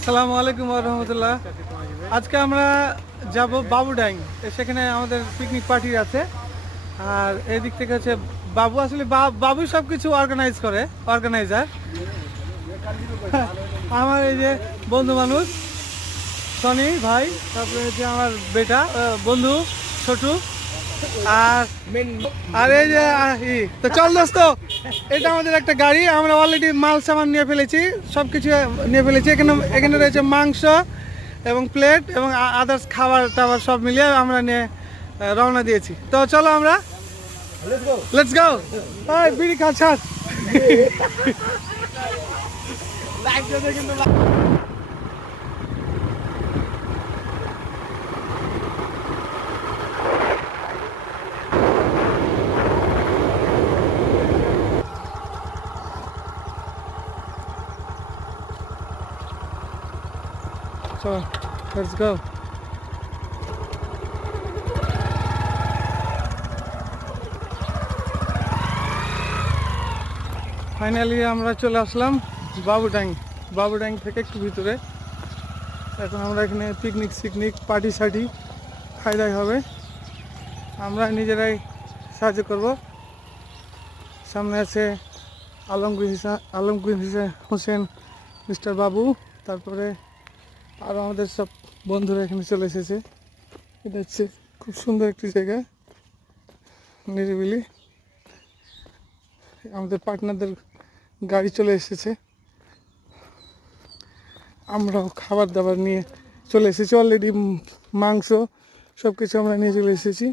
আসসালামু আলাইকুম রহমতুল্লাহ। আজকে আমরা যাব বাবুডাইং, সেখানে আমাদের পিকনিক পার্টি আছে। আর এদিক থেকে হচ্ছে বাবু, আসলে বাবু সব কিছু অর্গানাইজার। আমার এই যে বন্ধু মানুষ সনি ভাই, তারপরে হচ্ছে আমার বেটা বন্ধু ছোটু, আর আর এই যে তো চল দোস্ত, এটা আমাদের একটা গাড়ি। আমরা অলরেডি মাল সামান নিয়ে ফেলেছি, সব কিছু নিয়ে ফেলেছি। এখানে এখানে রয়েছে মাংস এবং প্লেট এবং আদার্স খাবার টাবার সব মিলিয়ে আমরা নিয়ে রওনা দিয়েছি। তো চলো আমরা লেটস গো। বিড়ি খাচ্ছাস? চলো লেটস গো। ফাইনালি আমরা চলে আসলাম বাবুডাইং থেকে একটু ভিতরে। এখন আমরা এখানে পিকনিক পার্টি খাই দাই হবে। আমরা নিজেরাই সাহায্য করব। সামনে আছে আলমগীর হোসেন, মিস্টার বাবু, তারপরে আরও আমাদের সব বন্ধুরা এখানে চলে এসেছে। এটা হচ্ছে খুব সুন্দর একটি জায়গা, নিরিবিলি। আমাদের পার্টনারদের গাড়ি চলে এসেছে। আমরাও খাবার দাবার নিয়ে চলে এসেছি অলরেডি। মাংস সব কিছু আমরা নিয়ে চলে এসেছি।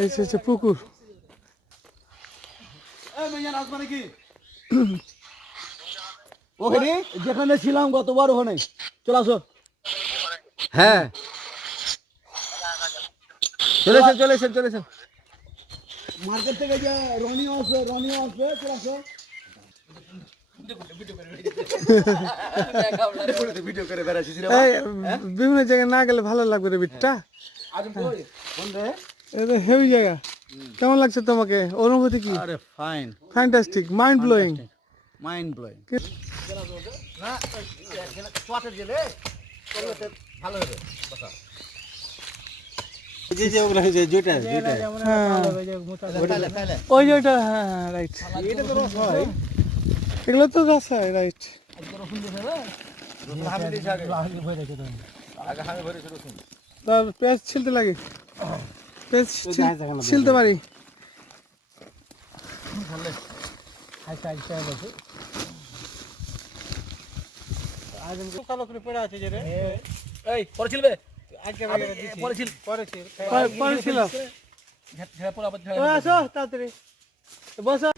এই হচ্ছে পুকুর। ওখানে যেখানে ছিলাম গতবার ওখানে চলে আসো। হ্যাঁ চলেছেন মার্কেট থেকে যে রনিও আসবে চলে আসো। বিভিন্ন জায়গায় না গেলে ভালো লাগবে রে বিটটা। হেভি জায়গা। কেমন লাগছে তোমাকে? অনুভূতি কি? আরে ফাইন, ফ্যান্টাস্টিক, মাইন্ড ব্লোয়িং। না চটের গেলে ভালো হবে। ওই যে ওইটা, হ্যাঁ রাইট, এগুলো তো রস হয়, রাইট। পেঁয়াজ ছিলতে লাগে, পেঁয়াজ ছিলতে পারি। তাড়াতাড়ি বসো।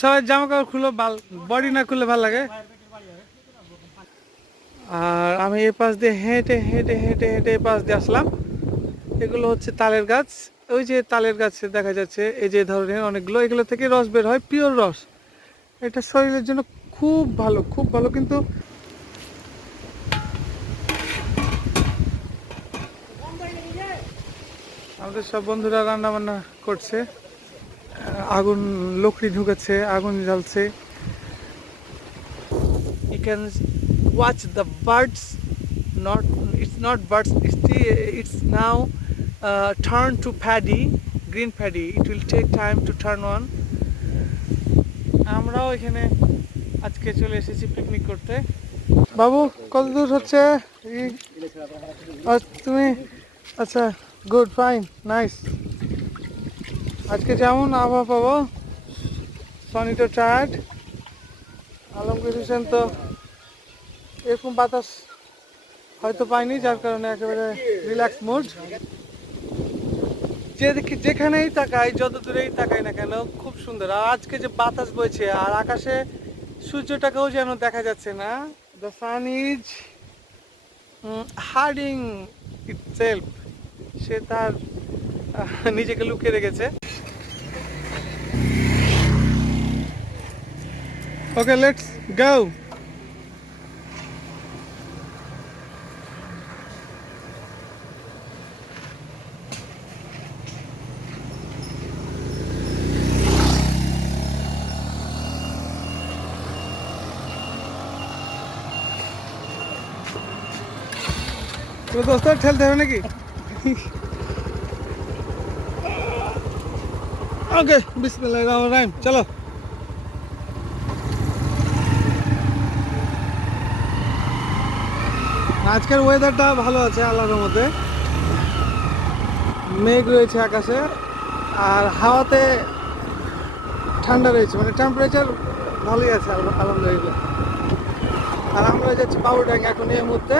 সবাই জামা কাপড় খুলো, বডি না খুললে ভালো লাগে। আর আমি এই পাশ দিয়ে হেঁটে এই পাশ দিয়ে আসলাম। এগুলো হচ্ছে তালের গাছ। ওই যে তালের গাছে দেখা যাচ্ছে এই যে ধরনের অনেকগুলো, এগুলো থেকে রস বের হয়, পিওর রস। এটা শরীরের জন্য খুব ভালো। কিন্তু আমাদের সব বন্ধুরা রান্না বান্না করছে, আগুন লকড়ি ঢুকাচ্ছে, আগুন জ্বালছে। You can watch the birds. It's not birds. It's now turn to green paddy. It will take time to turn on. আমরাও এখানে আজকে চলে এসেছি পিকনিক করতে। বাবু কত দূর হচ্ছে? তুমি আচ্ছা, গুড, ফাইন, নাইস। আজকে যেমন আবহাওয়া পাবো। সনি তো টায়ার্ড, আলমগীর হোসেন তো এরকম বাতাস হয়তো পাইনি, যার কারণে একেবারে রিল্যাক্স মুড। যেখানেই তাকাই, যত দূরেই তাকাই না কেন, খুব সুন্দর। আর আজকে যে বাতাস বইছে, আর আকাশে সূর্যটাকেও যেন দেখা যাচ্ছে না। The sun is hiding itself. সে তার নিজেকে লুকিয়ে রেখেছে। Okay, let's go. তো দোস্ত ঠেলতে হবে নাকি? ওকে, বিসমিল্লাহির রহমানির রহিম, চলো। আজকের ওয়েদারটা ভালো আছে আল্লাহর রহমতে। মেঘ রয়েছে আকাশে, আর হাওয়াতে ঠান্ডা রয়েছে, মানে টেম্পারেচার ভালোই আছে আলহামদুলিল্লাহ। আর আমরা যাচ্ছি বাবুডাঙ্গা এখন এই মুহূর্তে।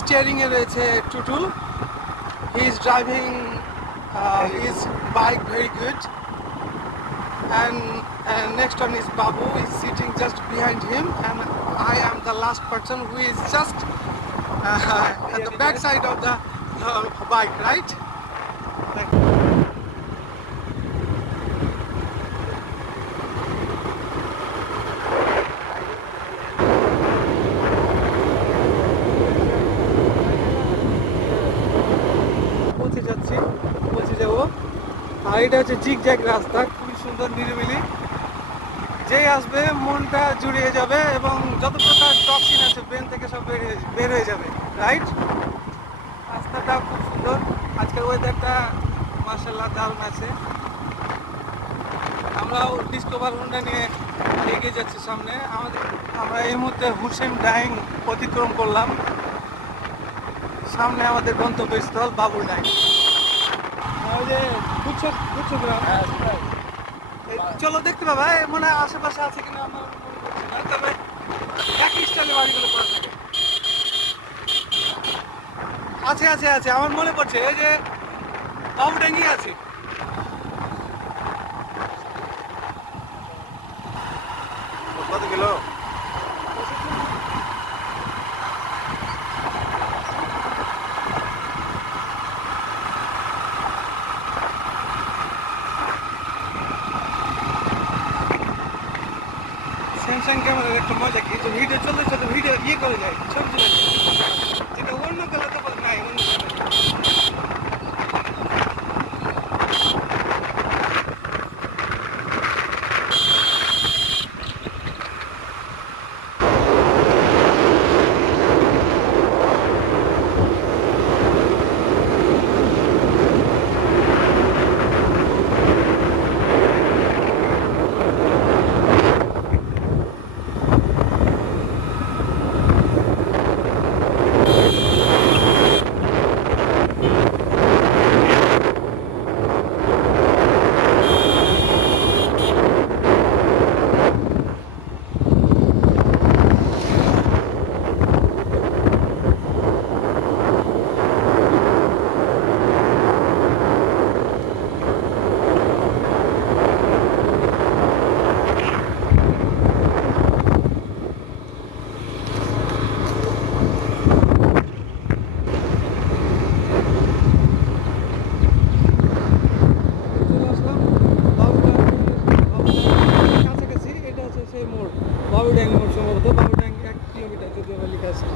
স্টিয়ারিং এ রয়েছে Tutul, he is driving his bike very good, and next one is Babu is sitting just behind him, and I am the last person who is just at the back side of the bike, right? পৌঁছে যাচ্ছি, পৌঁছে যাবো। আর এটা হচ্ছে zigzag রাস্তা, খুবই সুন্দর নিরিবিলি। যেই আসবে মনটা জুড়িয়ে যাবে এবং যত প্রকার টক্সিন আছে ব্রেন থেকে সব বের হয়ে যাবে, রাইট? রাস্তাটা খুব সুন্দর, আজকের ওয়েদারটা মাশাআল্লাহ দারুণ আছে। আমরাও ডিসকভার হুন্ডা নিয়ে এগিয়ে যাচ্ছি সামনে। আমরা এই মুহূর্তে হুসেন ডাইং অতিক্রম করলাম। সামনে আমাদের গন্তব্যস্থল বাবুডাইং। ওই যে গুচ্ছ গ্রাম, চলো দেখতে পাবা, মনে হয় আশেপাশে আছে কিনা আমার মনে করছি না, তবে একই স্টাইলে বাড়িগুলো করা থাকে। আছে আছে আছে, আমার মনে পড়ছে, এই যে বাবুডাঙ্গি আছে। কত কিলো? স্যামসাং ক্যামেরার একটা মজা কি, যে ভিডিও চলতে চলতে ভিডিও ইয়ে করে যায়, ছবি চলে যায়, যেটা অন্য কালে তো নাই, অন্য কালে। চলে আসলাম বাবুডাঙ্গের কাছাকাছি। এটা হচ্ছে সেই মোড়, বাবুড্যাং মোড় সম্ভবত। বাবুড্যাং 1 কিলোমিটার যদি আমার লেখা আছে।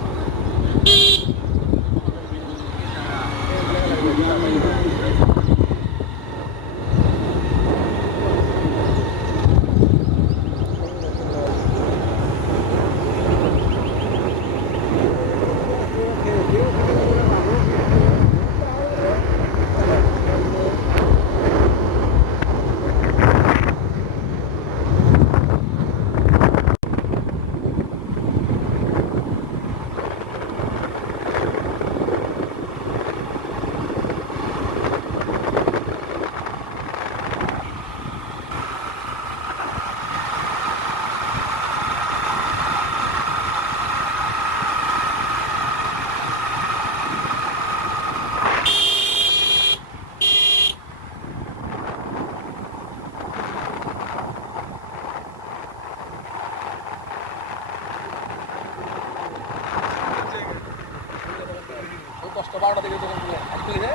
দশটা 12টা দিকে দোকান খুলে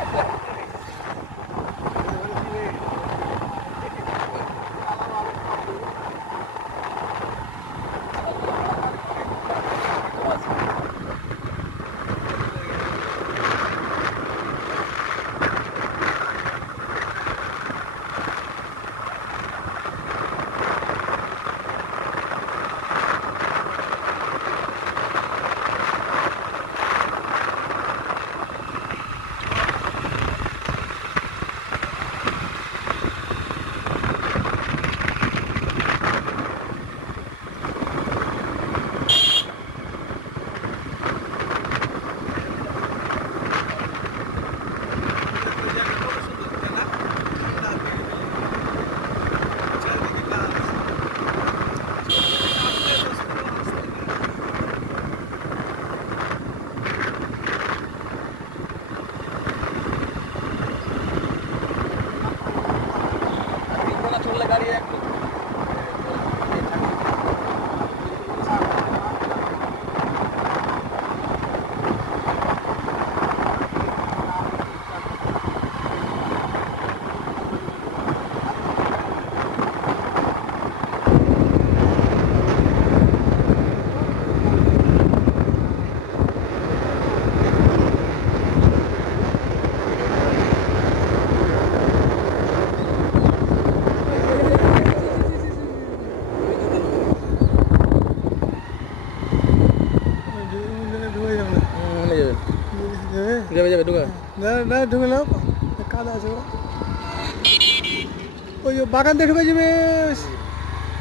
ঢুকে যাবে না, যাবে ঢুকা না ঢুকে নাও, কাদা আছে ওই যে বাগান দিয়ে ঢুকে যাবে,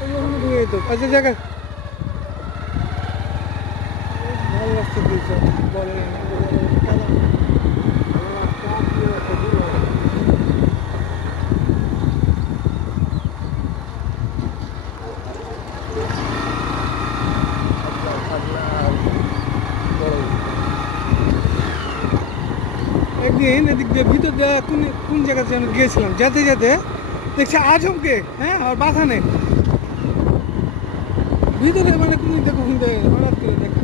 ওই ওখানে ঢুকে যেত। আচ্ছা জায়গা ভালো লাগছে বলে কাদা। একদিন এদিক দিয়ে ভিতর দিয়ে কোন জায়গাতে আমি গিয়েছিলাম, যেতে যেতে দেখছি আজমকে, হ্যাঁ, আর বাধা নেই ভিতরে, মানে কোন দিক দিয়ে কখন দেয় হঠাৎ করে দেখা।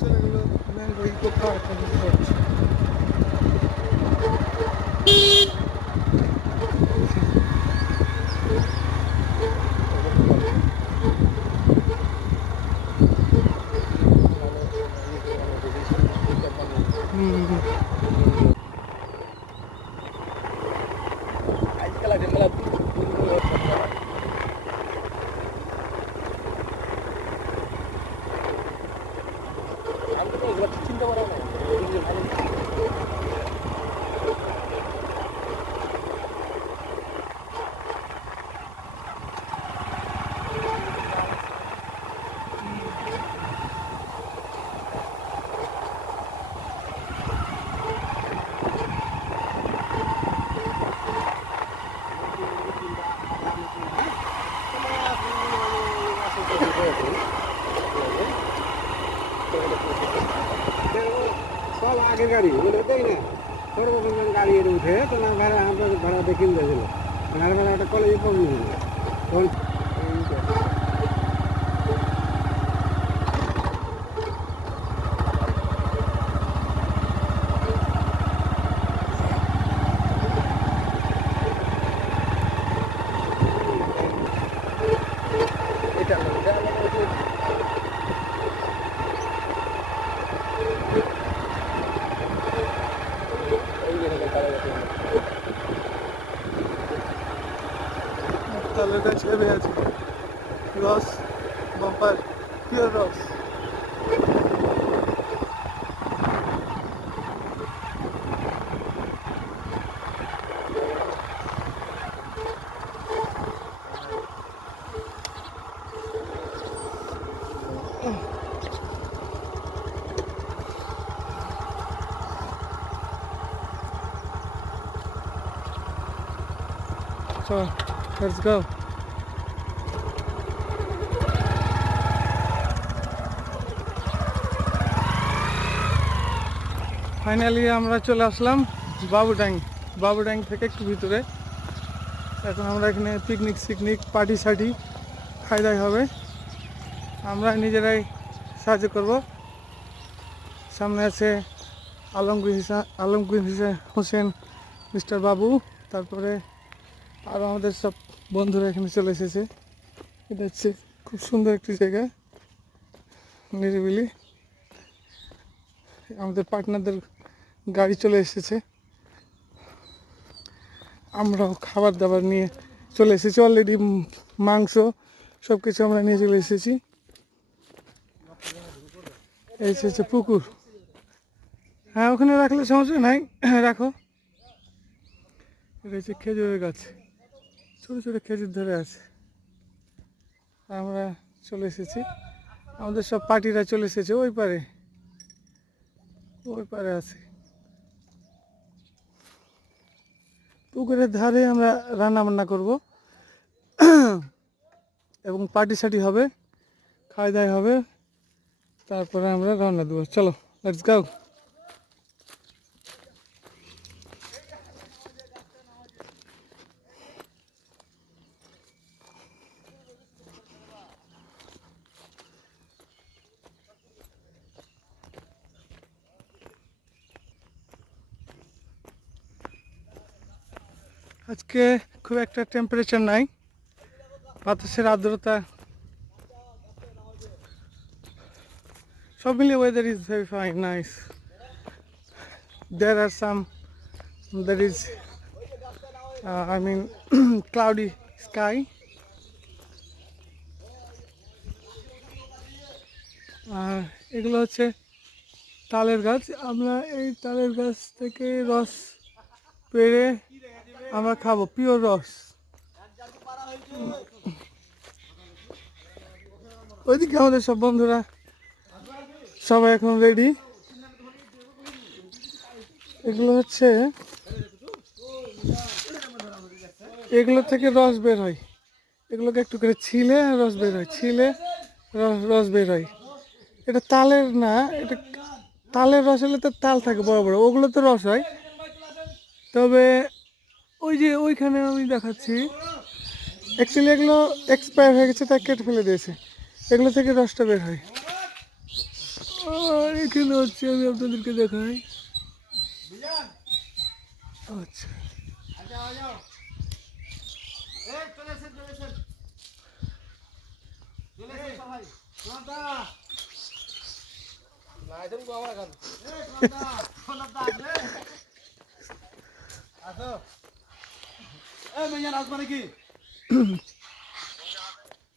চলে গেলো ম্যাঙ্গো ইকো পার্ক। চিন্তা করা না সব আগের গাড়ি বলে দেয় না, সর্বপ্রথম গাড়ি এর উঠে তো না ভাড়া আমরা ভাড়াতে কিনতে দিল, ভাড়া ভাড়া একটা কলেজে পড়ে দিল তখন। তালেটা ছেড়ে আছে, রস বাম্পার, পিওর রস। So, let's go. ফাইনালি আমরা চলে আসলাম বাবুড্যাং থেকে একটু ভিতরে। এখন আমরা এখানে পিকনিক পার্টি সার্টি খাই দাই হবে, আমরা নিজেরাই সাহায্য করব। সামনে আছে আলমগীর হোসেন, মিস্টার বাবু, তারপরে আরও আমাদের সব বন্ধুরা এখানে চলে এসেছে। এটা হচ্ছে খুব সুন্দর একটি জায়গা, নিরিবিলি। আমাদের পার্টনারদের গাড়ি চলে এসেছে, আমরাও খাবার দাবার নিয়ে চলে এসেছি অলরেডি, মাংস সব কিছু আমরা নিয়ে চলে এসেছি। এই হচ্ছে পুকুর, হ্যাঁ ওখানে রাখলে সমস্যা নাই, রাখো। এটা হচ্ছে খেজুরের গাছ, ছোটো ছোটো খেজুর ধরে আছে। আমরা চলে এসেছি, আমাদের সব পার্টিরা চলে এসেছে ওই পারে আছে। পুকুরের ধারে আমরা রান্না বান্না করবো এবং পার্টি সার্টি হবে, খাওয়া দাওয়া হবে, তারপরে আমরা রওনা দেবো। চলো, লেটস গো। আজকে খুব একটা টেম্পারেচার নাই, বাতাসের আর্দ্রতা সব মিলিয়ে weather is very fine, nice. There are some, there is I mean cloudy sky. আর এগুলো হচ্ছে তালের গাছ। আমরা এই তালের গাছ থেকে রস পেড়ে আমরা খাবো, পিওর রস। ওইদিকে আমাদের সব বন্ধুরা সবাই এখন রেডি। এগুলো হচ্ছে, এগুলো থেকে রস বের হয়, এগুলোকে একটু করে ছিলে রস বের হয়, ছিলে রস বের হয়। এটা তালের না, এটা তালের রস হলে তো তাল থাকে বড় বড়, ওগুলো তো রস হয়। তবে ওই যে ওইখানে আমি দেখাচ্ছি, অ্যাকচুয়ালি এগুলো এক্সপায়ার হয়ে গেছে, তাই কেটে ফেলে দিয়েছে। এগুলো থেকে রসটা বের হয়। আর এখানে হচ্ছে, আমি আপনাদেরকে দেখাই। আচ্ছা,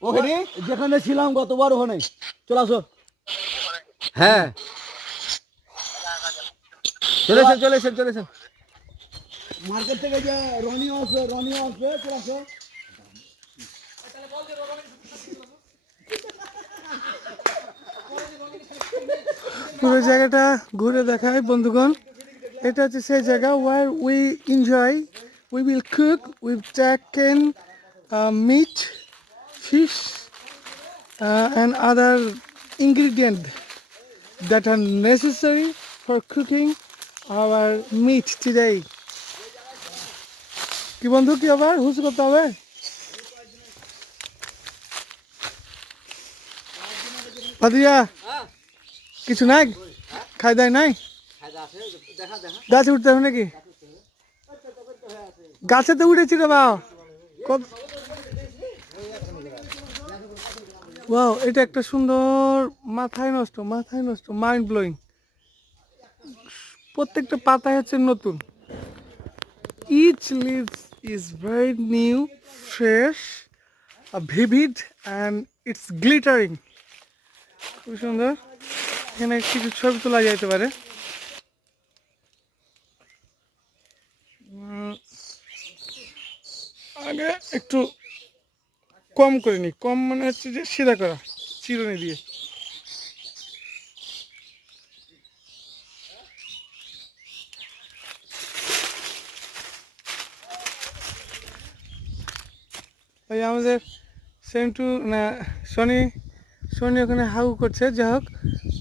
ওখানে যেখানে ছিলাম গতবার ওখানে চলে আসো। হ্যাঁ, চলেছেন। মার্কেট থেকে যে রনিও আসবে চলে আসো। পুরো জায়গাটা ঘুরে দেখায় বন্ধুগণ। এটা হচ্ছে সেই জায়গা where we enjoy, we will cook, we've taken meat, fish and other ingredients that are necessary for cooking our meat today. কি বন্ধু, কি আবার হুস করতে হবে? পাদিয়া কিছু নাই, খাই দাই নাই, গাছে উঠতে হবে নাকি? গাছে তো উঠেছি রে বাবা। ওয়াও, এটা একটা সুন্দর, মাথায় নষ্ট, মাইন্ড ব্লোয়িং। প্রত্যেকটা পাতায় হচ্ছে নতুন। Each leaf is very new, fresh, vivid and it's glittering. খুব সুন্দর। এখানে কিছু ছবি তোলা যাইতে পারে। আগে একটু কম করে নি, কম মানে হচ্ছে যে সিধা করা, চিরুনি দিয়ে। ওই আমাদের সেন্টু না শনি ওখানে হাউ করছে। যাই হোক,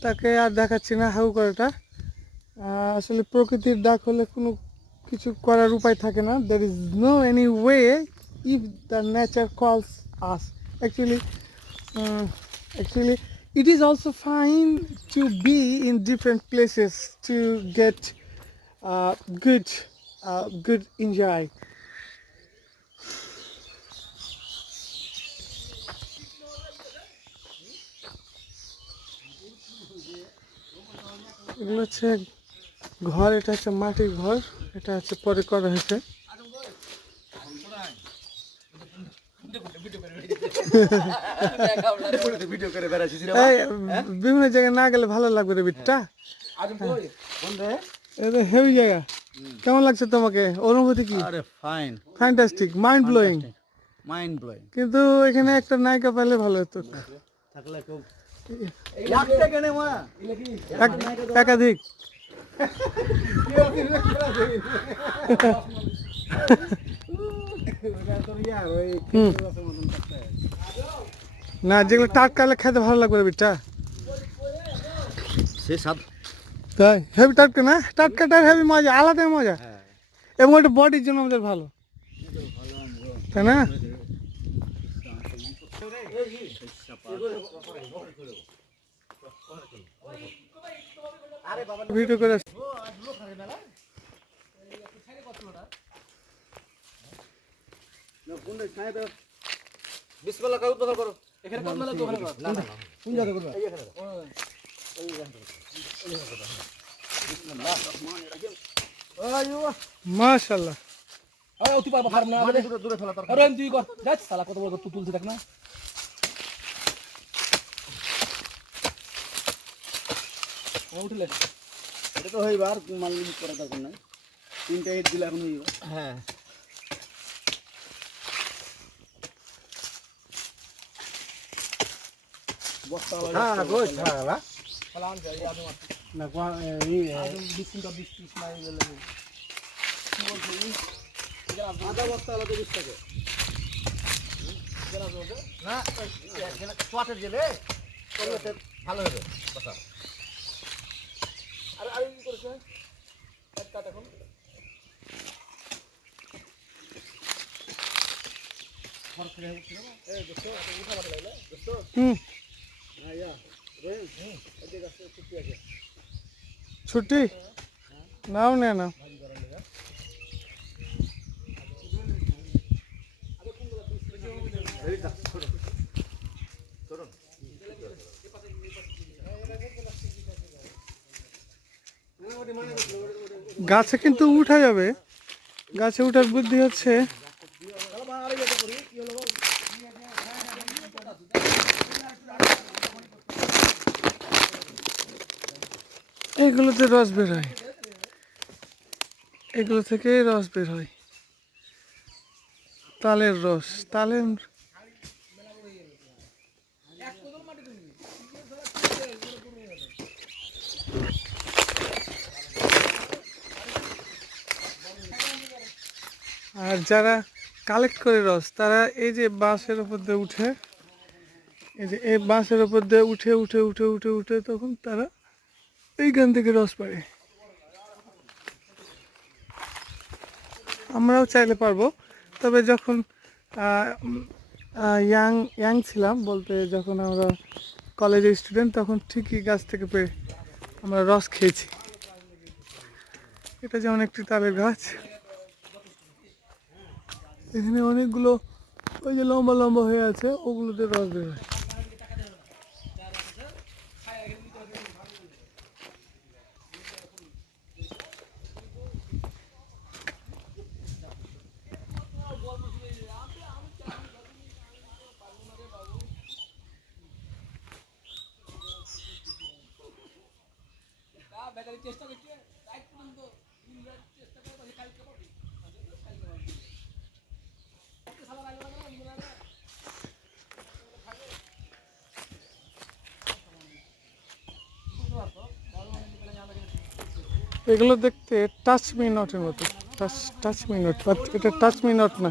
তাকে আর দেখাচ্ছি না হাউ করাটা। আসলে প্রকৃতির ডাক হলে কোনো কিছু করার উপায় থাকে না। there is no any way if the nature calls us. Actually it is also fine to be in different places to get good enjoy. এগুলো হচ্ছে ঘর, এটা হচ্ছে মাটির ঘর, এটা হচ্ছে পরে করা হয়েছে। বিভিন্ন জায়গায় না গেলে ভালো লাগবে রে বিটটা, হেভি জায়গা। কেমন লাগছে তোমাকে, অনুভূতি কি? Fantastic, mind blowing. কিন্তু এখানে একটা নায়িকা পেলে ভালো হতো। একাধিক না, যেগুলো টাটকা হলে খেতে ভালো লাগবে বিটটা। তাই হেভি টাটকা না, টাটকাটার হেভি মজা, আলাদা মজা। এবং ওটা বডির জন্য আমাদের ভালো, তাই না? ভিডিও করে কোনটা ছায়া দাও বিসমিল্লাহ করে উদ্বোধন করো এখানে কোন মেলা দোকানে করো না কোন জায়গা করবা মাশাআল্লাহ আরে অতি পারবা ফার্ম না আরে দূরে ফেলা তোর আরে তুই কর যাস শালা কত বড় তুলছে দেখ না উঠলে এটা তো হইবার মাল লিক করা দরকার নাই তিনটা হিট দিলে এখন হইবা হ্যাঁ বস্তা হ্যাঁ গোছ ছাড়া ফলান যায় আদম না কোয়া এই আদম 20 নাই গেলে কি বলছিস আধা বস্তা আলাদা 20 টাকা না সোয়াটার জেলে করলে ভালো হবে কথা আরে আরে কি করছ এক কাট এখন ছুটি নাও নে না গাছে কিন্তু উঠা যাবে গাছে উঠার বুদ্ধি হচ্ছে এগুলোতে রস বের হয় এগুলো থেকে রস বের হয় তালের রস তালের আর যারা কালেক্ট করে রস তারা এই যে বাঁশের উপর দিয়ে উঠে এই যে এই বাঁশের উপর দিয়ে উঠে উঠে উঠে উঠে উঠে তখন তারা এইখান থেকে রস পায় আমরাও চাইলে পারবো তবে যখন ইয়াং ছিলাম বলতে যখন আমরা কলেজের স্টুডেন্ট তখন ঠিকই গাছ থেকে পেয়ে আমরা রস খেয়েছি এটা যেমন একটি তালের গাছ এখানে অনেকগুলো ওই যে লম্বা লম্বা হয়ে আছে ওগুলোতে রস বের হয় এগুলো দেখতে টাচ মি নটের মতো টাচ মি নট এটা টাচ মি নট না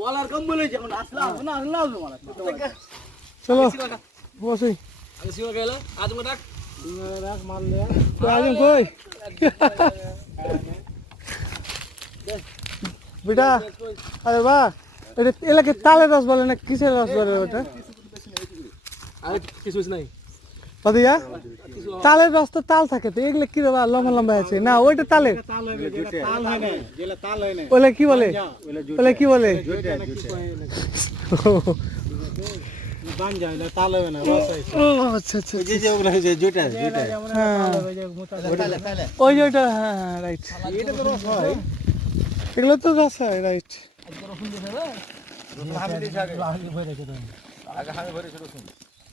বলার কম বলে যখন আসলাম না আসলাম চলো বসি আগে সিও গেল আজ মে ডাক রাখ মারলে আজম কই বেটা আরে বাহ এটা এলাকে তালের রস বলে না কিসের রস বলে ওটা আরে কিছু নাই পাদিয়া তালের রস তো তাল থাকে তো এগুলো কি বাবা লম্বা লম্বা আছে না ওইটা তালের তাল হবে যেটা তাল হয় না যেটা তাল হয় না ওলে কি বলে ওলে কি বলে বান যায় না তাল হবে না রস হয় ও আচ্ছা আচ্ছা যে যে ওগুলা যে জুটা জুটা হ্যাঁ ওই যে ওইটা হ্যাঁ রাইট এটা তো রস হয় এগুলো তো রস হয় রাইট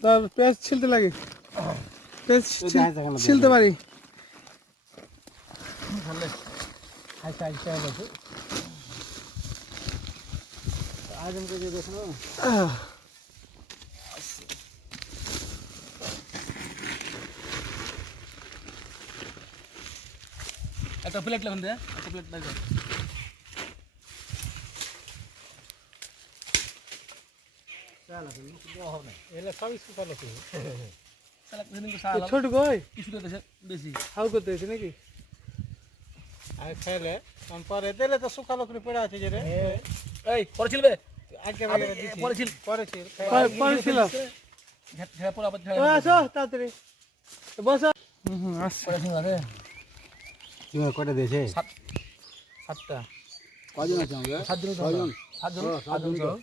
তার পেঁয়াজ ছিলতে লাগে পেঁয়াজ ছিলতে পারি আজমকে যে দেখো একটা প্লেট লাগুন দে একটা প্লেট লাগে ছোট গই কিছু দেশে বেশি হাউ করতে হয়েছে নাকি আর খেলে পরে দিলে তো শুকালো করে পড়ে আছে যে রে এই পরে ছিলবে আগে পরে ছিল পরে ছিল ঝেড়া পরে আবার ও আসো তাড়াতাড়ি বসো আসছে কটা দিয়েছে? 7টা। কজন আছে আমাদের? 7 জন। 7 জন।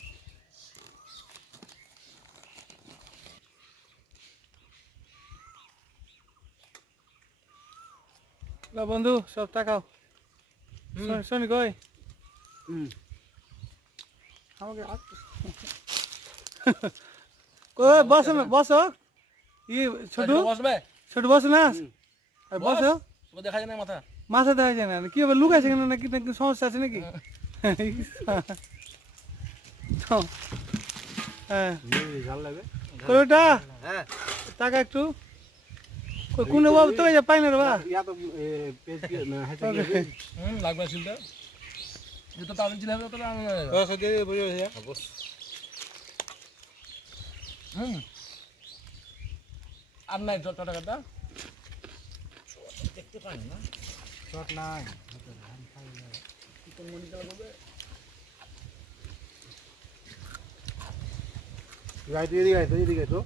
বন্ধু সব টাকাও শোনি কই আমাকে কই বসো বসো ই ছোট বসবে ছোট বসো না আর বসো তোকে দেখা যায় না মাথা মাথা দেখা যায় না কি হবে লুকাইছে কেন নাকি নাকি সমস্যা আছে নাকি হ্যাঁ ঝাল লাগবে। ওটা হ্যাঁ টাকা একটু কোন বাবু তো পাই না রে বা ইয়া তো পেজ হাতে লাগবে ছিলটা যেটা তাড়াতাড়ি ছিল হবে তবে আমি সত্যি বুঝে গেছে। আর নাই টাকাটা শট নাই। গাই তুই এদিকে আয়, তুই এদিকে আয় তো।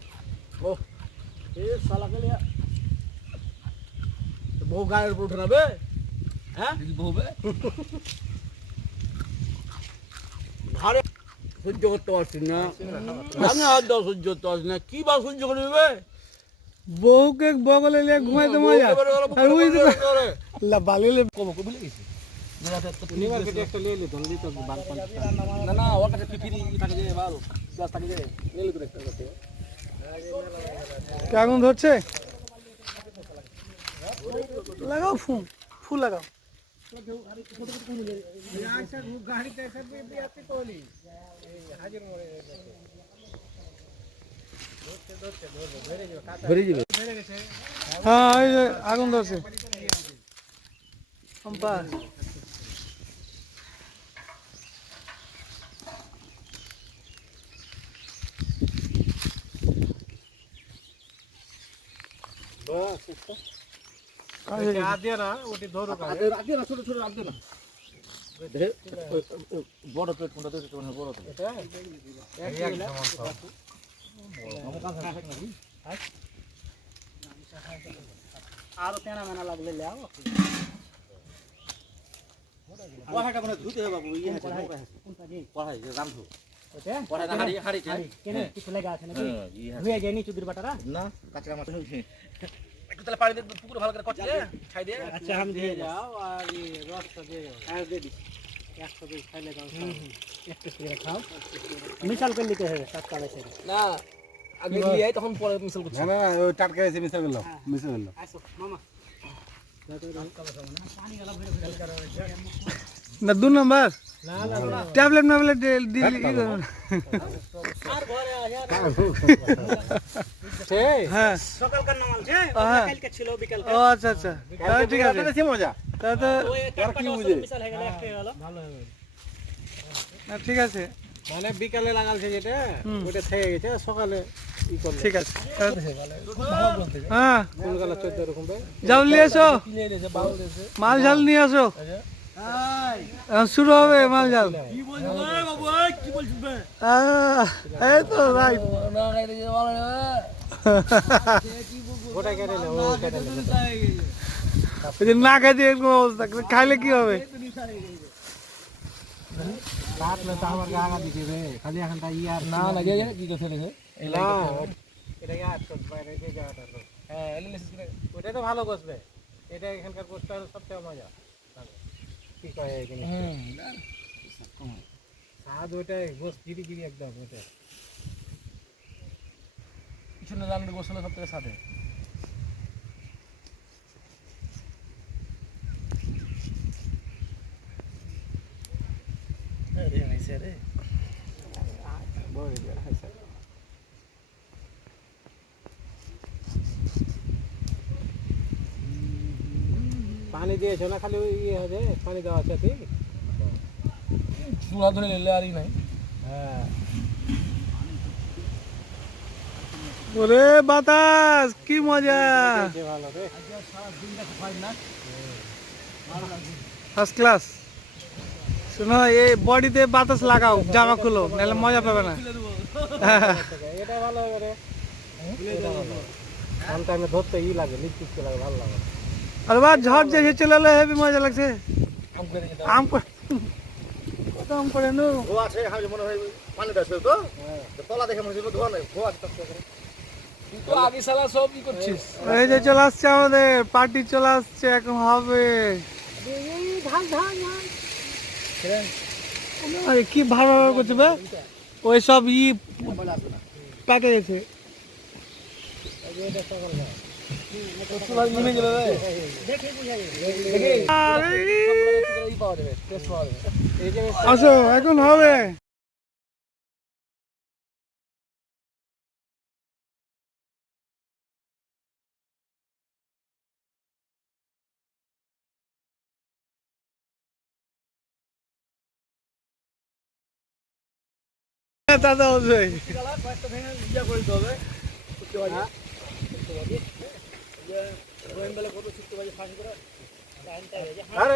এ শালাকে লিয়া বহু গায়ের উপর উঠে নেবে হ্যাঁ যদি বহবে ঘরে সহ্য করতে পারছি না আমি আর দাও সহ্য করতে পারছি না কি বা সহ্য করবে বউকে বগলে লিয়ে ঘুমাইতে মজা আর ওই যে বালিলে কম কম ভুলে গেছি নিবার কেটে একটা লিয়ে লি, ধরে দিত বাল পাল। না না ওর কাছে ফ্রি থাকে যে বাল প্লাস থাকে যে নিলে তো একটা করতে আগুন ধরছে লাগাও ফুল লাগাও হ্যাঁ এই যে আগুন ধরছে কম্পাস রাখে না ছোট ছোট রাখবে না বড় প্লেট কোনটা দিতে বড় প্লেট আরো তেনা মেনা লাগলে লাও পড়াটা মানে ধুতে হবে বাবু ইয়ে আছে কোনটা জি পড়াই যে রামধু ওটা পড়াই না হাড়ি কেন কিছু লাগা আছে নাকি ধুয়ে যায়নি চুদির বাটারা না কাঁচা মাছ একটু তাহলে পানি দিয়ে পুকুরে ভালো করে কচিয়ে ছাই দিয়ে আচ্ছা আমি দিয়ে যাও আর এই রসটা দিয়ে যাও। আর দিয়ে দিস। একসাথে খাইলে দাও। একটু করে খাও মিশাল করে নিতে হবে টাটকা বেশি না আগে দিয়ে তখন পরে মিশাল করছি না না না, ওই টাটকা এসে মিশে গেল। মিশে গেল। আসো মামা না 2 নাম্বার ট্যাবলেট ম্যাবলেট দিলি আর ঘরে হ্যাঁ সকালকার নামাল আছে হ্যাঁ। কালকে ছিল বিকাল ও আচ্ছা আচ্ছা তাহলে ঠিক আছে বেশি মজা। তাহলে তো ওই টাটকা মিশাল হয়ে গেল একটা হলো না, ঠিক আছে মানে বিকালে লাগালছে যেটা ওটা থেকে গেছে সকালে ই করলে। ঠিক আছে হ্যাঁ কোন গালা 14 এরকম ভাই। যাও নিয়ে এসো নিয়ে এসে বাল দিয়েছে মাল ঝাল নিয়ে আসো শুরু হবে মাল ঝাল কি বলছো বাবু কি বলছিস বে এই তো রাইট না খাইলে যে ভালো হবে ওটা কেটে নে, ও কেটে নে। ওই যে না খাইতে এরকম অবস্থা খাইলে কি হবে কাটলে তো আমার আগা দিতে রে। খালি এখানটা ইয়ার না লাগে কি করতে লেগে এই না, লাইটটা এটা ইয়ার তো বাইরে যে জায়গাটা তো। হ্যাঁ এলিসিস করে ওটাই তো ভালো গোছবে। এটা এখানকার গোছটা সবচেয়ে মজা। কি কয় এই জিনিস? স্বাদ ওইটাই গোছ গিরি গিরি একদম ওটা। পিছনে রান্নার গোসলে সব থেকে সাথে আরে নাইছে রে পানি দিয়েছো না খালি ওই ইয়ে হবে পানি দেওয়া আছে ঠিক? চুলা ধরে নিলে আরই নাই হ্যাঁ ওরে বাতাস কি মজা যে ভালো রে। ফার্স্ট ক্লাস শোনো এই বডিতে বাতাস লাগাও জামা খুলো নাহলে মজা পাবে না এটা ভালো হবে রে। টাইমে ধরতে ই লাগে, লিপস্টিক লাগে, ভালো লাগে। আর বাদ ঝড় যে চলে এলো হেভি মজা লাগছে। আম করে যেতে আম করে কত আম করে নো ধোয়া আছে আমি মনে হয় পানিতে আসবে তো তলা দেখে মনে হচ্ছে ধোয়া নাই ধোয়া আছে তুই তো আগে সালা সব ই করছিস। এই যে চলে আসছে আমাদের পার্টি চলে আসছে, এখন হবে। আরে কি ভালো করছে বে, ওই সব পাকে গেছে। নেমে গেল রে। আরে এই পাওয়া যাবে, টেস্ট পাওয়া যাবে। এই যে আসো এখন হবে। দাদা হবে কয়েকটা ভেঙে ইয়া করে দিতে হবে। শুক্তো ভাজি। গোয়েন্দালে কত শুক্তো ভাজি ফাঁস করে। আরে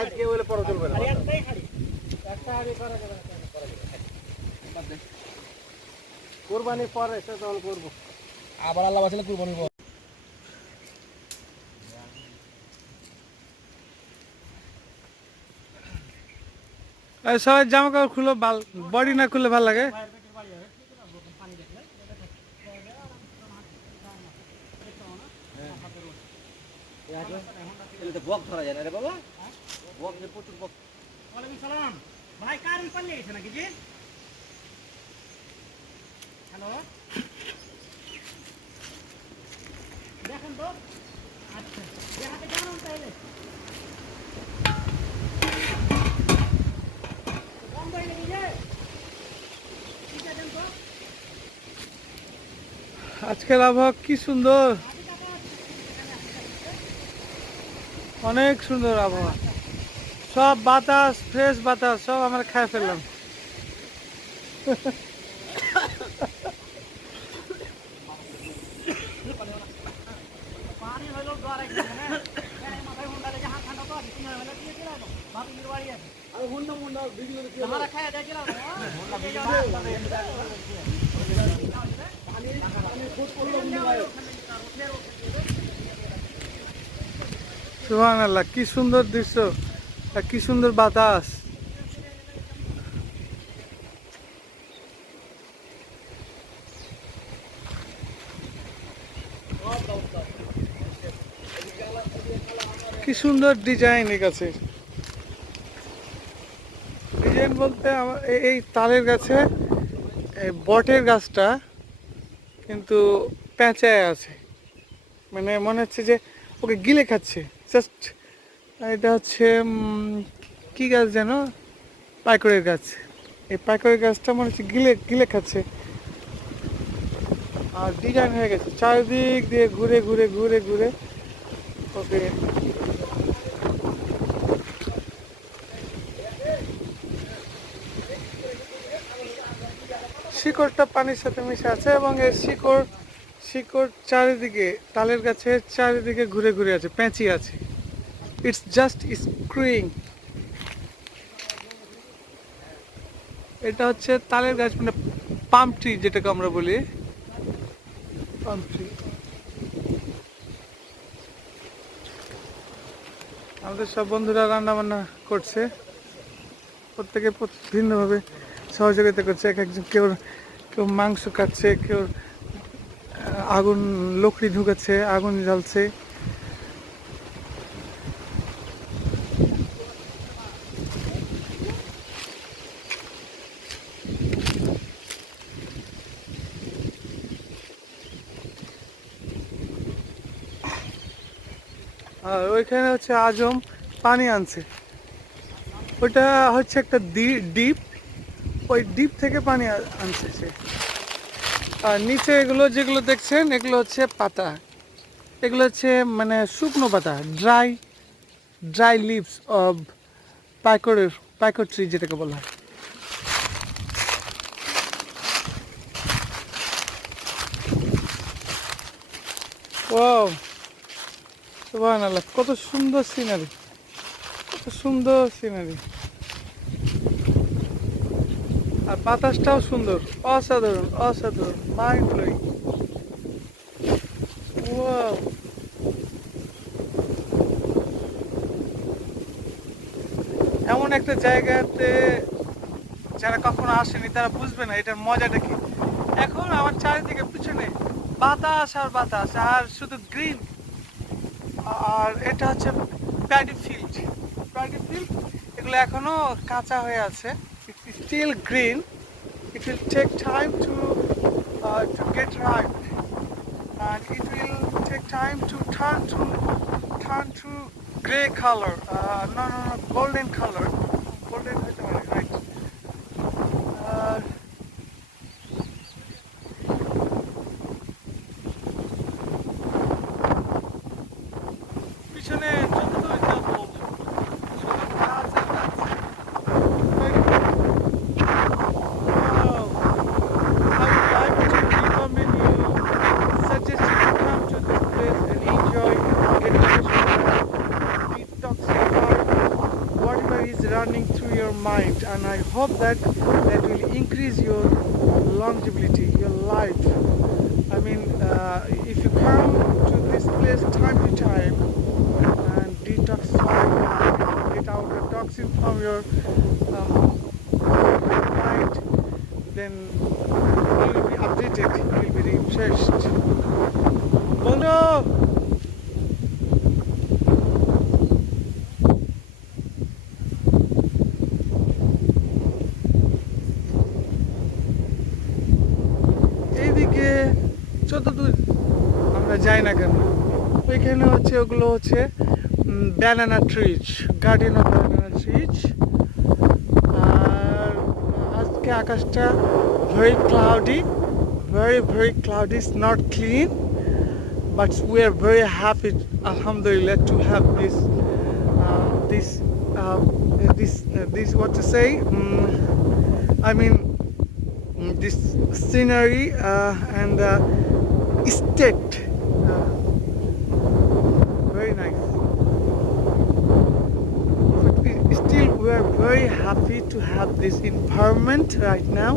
আজকে বলে পরে চলবে না। কোরবানির পরে সে তখন করবো। আবার আল্লাহ বাঁচালে কুরবানির পর। এই সবাই জামা কাপড় খুলো, বডি না খুললে ভালো লাগে। এগুলোতে বক ধরা যায় না রে বাবা বক যে প্রচুর বক ওয়ালাইকুম সালাম ভাই কার পাল্লে এসে নাকি জি হ্যালো দেখেন তো আচ্ছা দেখাতে কেমন তাইলে বন্ধ হয়ে গেছে যে ঠিক আছে তো আজকের আবহাওয়া কি সুন্দর, অনেক সুন্দর আবহাওয়া। সব বাতাস, ফ্রেশ বাতাস সব আমরা খাই ফেললাম। পানি হলো দোয়ারে গেছে না এই মাথায় হুন্ডা লেগে হাত ঠান্ডা তো আছে তুমি হলো দিয়ে দিলাম বাপি নির্বাড়ি আছে আর হুন্ডা মুন্ডা ভিডিও দেখে তোমারা খায় দেখছিলাম হুন্ডা ভিডিও সুবহানাল্লাহ, কি সুন্দর দৃশ্য আর কি সুন্দর বাতাস। কি সুন্দর ডিজাইন এই গাছের। ডিজাইন বলতে এই তালের গাছে এই বটের গাছটা কিন্তু পেঁচায় আছে, মানে মনে হচ্ছে যে ওকে গিলে খাচ্ছে। জাস্ট এটা হচ্ছে কি গাছ যেন, পাইকড়ের গাছ। এই পাইকড়ের গাছটা মনে হচ্ছে গিলে গিলে খাচ্ছে। আর ডিজাইন হয়ে গেছে চারিদিক দিয়ে ঘুরে ঘুরে ঘুরে ঘুরে ওকে। শিকড়টা পানির সাথে মিশে আছে এবং এর শিকড় শিকড় চারিদিকে, তালের গাছের চারিদিকে ঘুরে ঘুরে আছে, পেঁচি আছে। ইটস জাস্ট স্ক্রিং। এটা হচ্ছে তালের গাছ, মানে পাম ট্রি যেটাকে আমরা বলি, পাম ট্রি। আমাদের সব বন্ধুরা রান্না বান্না করছে, প্রত্যেকে ভিন্নভাবে সহযোগিতা করছে। এক একজন কেউ কেউ মাংস কাটছে, কেউ আগুন লকড়ি ঢুকাচ্ছে, আগুন জ্বালছে। আর ওইখানে হচ্ছে আজম পানি আনছে, ওইটা হচ্ছে একটা ডিপ, ওই ডিপ থেকে পানি আনছে সে। আর নিচে এগুলো যেগুলো দেখছেন এগুলো হচ্ছে পাতা, এগুলো হচ্ছে মানে শুকনো পাতা, ড্রাই লিভস অফ পাইকর ট্রি যেটাকে বলা হয়। ওয়াও, সুবহানাল্লাহ, কত সুন্দর সিনারি, কত সুন্দর সিনারি। আর বাতাসটাও সুন্দর, অসাধারণ অসাধারণ, মাইন্ড ব্লোয়িং। একটা জায়গাতে যারা কখনো আসেনি তারা বুঝবে না এটার মজাটা কি। এখন আমার চারিদিকে পিছনে বাতাস আর বাতাস আর শুধু গ্রিন। আর এটা হচ্ছে প্যাডি ফিল্ড। এগুলো এখনো কাঁচা হয়ে আছে, still green. It will take time to get ripe, and it will take time to turn to gray color. No, golden color. Golden color, right? পিছনে যতদূর যাবো শুধু গাছ আর গাছ। Wow. I would like to recommend you, suggest you to come to this place and enjoy, get fresh air, detoxify whatever is running through your mind, and I hope that will increase your longevity, your life. I mean, if you come to this place time to time and detoxify, get out the toxin from your mind, then you will be updated, you will be refreshed. বন্ধু এইদিকে যতদূর আমরা যাই না কেন ওইখানে হচ্ছে ওগুলো হচ্ছে banana trees, garden of banana trees. আর আজকে আকাশটা very cloudy, it's not clean, but we are very happy, alhamdulillah, to have this what to say, I mean this scenery and state, very nice. But still we are very happy to have this environment right now,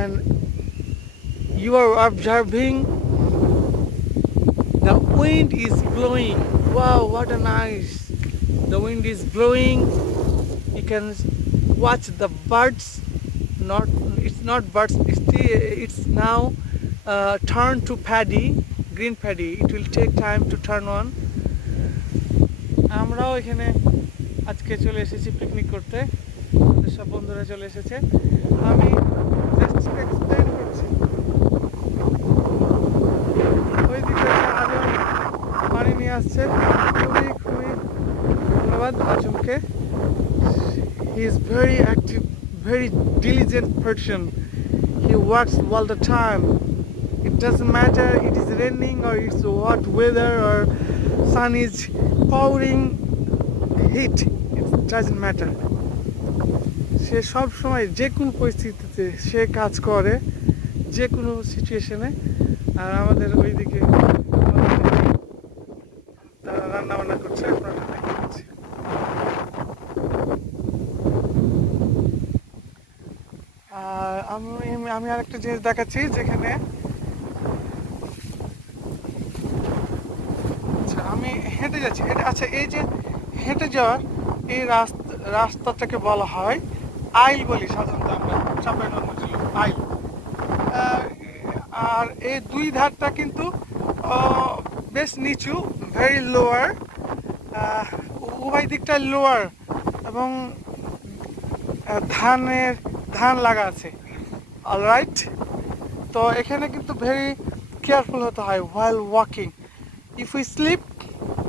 and you are observing the wind is blowing. Wow, what a nice, the wind is blowing. You can watch the birds. It's not birds, it's now turned to paddy, green paddy. It will take time to turn on. আমরাও এখানে আজকে চলে এসেছি picnic করতে, আমাদের সব বন্ধুরা চলে এসেছে। আমি জাস্ট এক্সপ্লেন করছি। ওই দিকে আজম পানি নিয়ে আসছে, খুবই ধন্যবাদ আজমকে। He is very active, very diligent person. He works all the time. It doesn't matter it is raining or it's hot weather or sun is pouring heat, it doesn't matter. সে সব সময় যে কোনো পরিস্থিতিতে সে কাজ করে, যে কোনো সিচুয়েশনে। আর আমাদের ওইদিকে তারা রান্না বান্না করছে, আপনারা দেখতে পাচ্ছি। আর আমি আরেকটা জিনিস দেখাচ্ছি যেখানে আমি হেঁটে যাচ্ছি। আচ্ছা, এই যে হেঁটে যাওয়ার এই রাস্তাটাকে বলা হয় আইল বলি সাধারণত আমরা চাঁপাইনবাবগঞ্জের লোক, আইল। আর এই দুই ধারটা কিন্তু বেশ নিচু, ভেরি লোয়ার, উভয় দিকটা লোয়ার, এবং ধান লাগা আছে, অলরাইট। তো এখানে কিন্তু ভেরি কেয়ারফুল হতে হয় while walking. If we slip,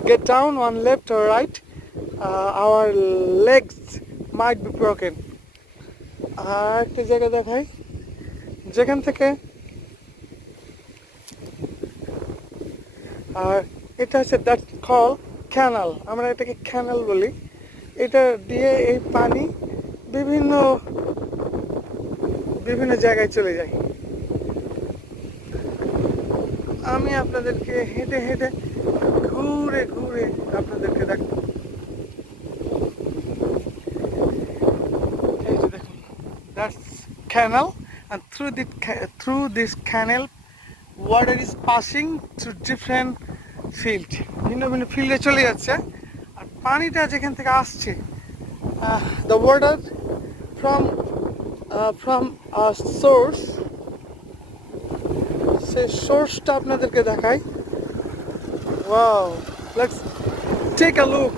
get down on left or right, our legs might be broken. আর একটা জায়গা দেখাই যেখান থেকে, আর এটা হচ্ছে দ্যাট কল ক্যানাল, আমরা এটাকে ক্যানাল বলি। এটা দিয়ে এই পানি বিভিন্ন জায়গায় চলে যায়। আমি আপনাদেরকে হেঁটে ঘুরে আপনাদেরকে দেখো। এই যে দেখুন, that's canal, and through this canal water is passing through different field, ভিন্ন ফিল্ডে চলে যাচ্ছে। আর পানিটা যেখান থেকে আসছে the water from a source, সেই সোর্সটা আপনাদেরকে দেখাই। Wow, let's take a look.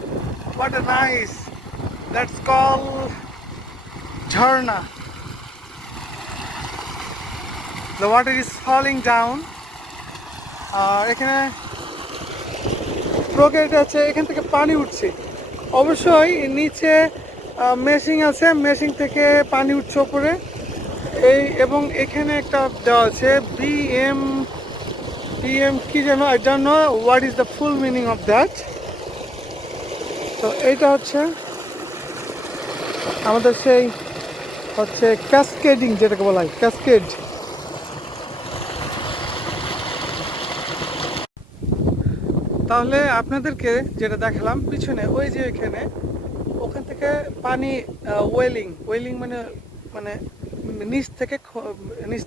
What a nice, that's called Jharna. The water is falling down. আর এখানে প্রকেট আছে, এখান থেকে পানি উঠছে। অবশ্যই নিচে মেশিং আছে, মেশিং থেকে পানি উঠছে ওপরে এই, এবং এখানে একটা দেওয়া আছে বিএম কি যেন, I don't know what is the full meaning of that. তো এইটা হচ্ছে আমাদের সেই হচ্ছে ক্যাসকেডিং, যেটাকে বলা হয় ক্যাসকেড। তাহলে আপনাদেরকে যেটা দেখালাম পিছনে, ওই যে এখানে ওখান থেকে পানি ওয়েলিং মানে মানে নিচ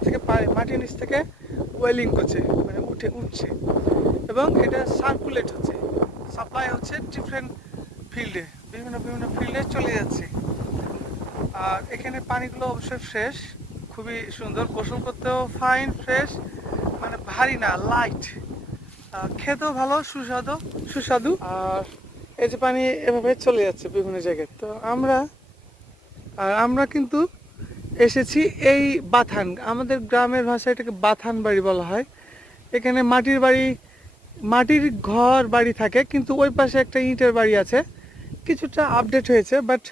থেকে মাটির নিচ থেকে ওয়েলিং করছে, মানে উঠছে এবং এটা সার্কুলেট হচ্ছে, সাপ্লাই হচ্ছে ডিফারেন্ট ফিল্ডে, বিভিন্ন ফিল্ডে চলে যাচ্ছে। আর এখানে পানিগুলো অবশ্যই ফ্রেশ, খুবই সুন্দর, গোসল করতেও ফাইন, ফ্রেশ, মানে ভারী না, লাইট, খেতেও ভালো, সুস্বাদু। আর এই যে পানি এভাবে চলে যাচ্ছে বিভিন্ন জায়গায়। তো আমরা কিন্তু এসেছি এই বাথান, আমাদের গ্রামের ভাষায় এটাকে বাথান বাড়ি বলা হয়। এখানে মাটির ঘর বাড়ি থাকে, কিন্তু ওই পাশে একটা ইটের বাড়ি আছে। কিছুটা আপডেট হয়েছে, বাট